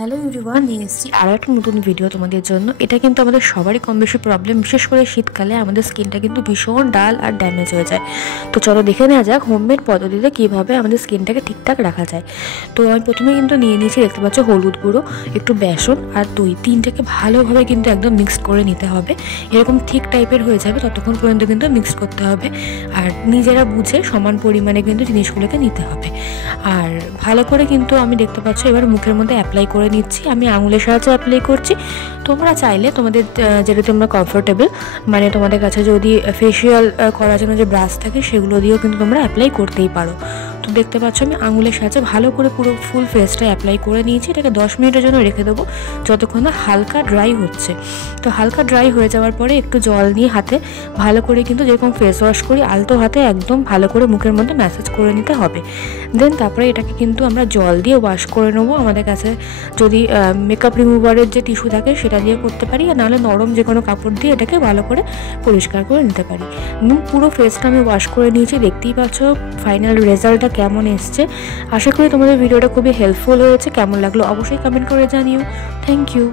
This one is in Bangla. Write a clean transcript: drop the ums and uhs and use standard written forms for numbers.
হ্যালো এভরিওয়ান, নিয়ে এসেছি আরও একটা নতুন ভিডিও তোমাদের জন্য। এটা কিন্তু আমাদের সবারই কম বেশি প্রবলেম, বিশেষ করে শীতকালে আমাদের স্কিনটা কিন্তু ভীষণ ডাল আর ড্যামেজ হয়ে যায়। তো চলো দেখে নেওয়া যাক হোমমেড পদ্ধতিতে কীভাবে আমাদের স্কিনটাকে ঠিকঠাক রাখা যায়। তো আমি প্রথমে কিন্তু নিয়ে নিয়েছি, দেখতে পাচ্ছ, হলুদ গুঁড়ো, একটু বেসন আর দই, তিনটাকে ভালোভাবে কিন্তু একদম মিক্সড করে নিতে হবে। এরকম ঠিক টাইপের হয়ে যাবে ততক্ষণ পর্যন্ত কিন্তু মিক্সড করতে হবে। আর নিজেরা বুঝে সমান পরিমাণে কিন্তু জিনিসগুলোকে নিতে হবে। আর ভালো করে কিন্তু আমি দেখতে পাচ্ছ এবার মুখের মধ্যে অ্যাপ্লাই করে নিচ্ছি। আমি আঙুলের সাহায্যে অ্যাপ্লাই করছি। তোমরা চাইলে তোমাদের যেটা তোমরা কমফোর্টেবল, মানে তোমাদের কাছে যদি ফেসিয়াল করার জন্য যে ব্রাশ থাকে সেগুলো দিয়েও কিন্তু তোমরা অ্যাপ্লাই করতেই পারো। তো দেখতে পাচ্ছ আমি আঙুলের সাহায্যে ভালো করে পুরো ফুল ফেসটা অ্যাপ্লাই করে নিয়েছি। এটাকে 10 মিনিটের জন্য রেখে দেবো, যতক্ষণ না হালকা ড্রাই হচ্ছে। তো হালকা ড্রাই হয়ে যাওয়ার পরে একটু জল নিয়ে হাতে ভালো করে কিন্তু যেরকম ফেস ওয়াশ করি আলতো হাতে একদম ভালো করে মুখের মধ্যে ম্যাসাজ করে নিতে হবে। দেন তারপরে এটাকে কিন্তু আমরা জল দিয়ে ওয়াশ করে নেবো। আমাদের কাছে যদি মেকআপ রিমুভারের যে টিস্যু থাকে সেটা দিয়ে করতে পারি, আর নাহলে নরম যে কোনো কাপড় দিয়ে এটাকে ভালো করে পরিষ্কার করে নিতে পারি। পুরো ফেসটা আমি ওয়াশ করে নিয়েছি। দেখতেই পাচ্ছ ফাইনাল রেজাল্টটা কেমন এসছে। আশা করি তোমাদের ভিডিওটা খুবই হেল্পফুল হয়েছে। কেমন লাগলো অবশ্যই কমেন্ট করে জানিও। Thank you.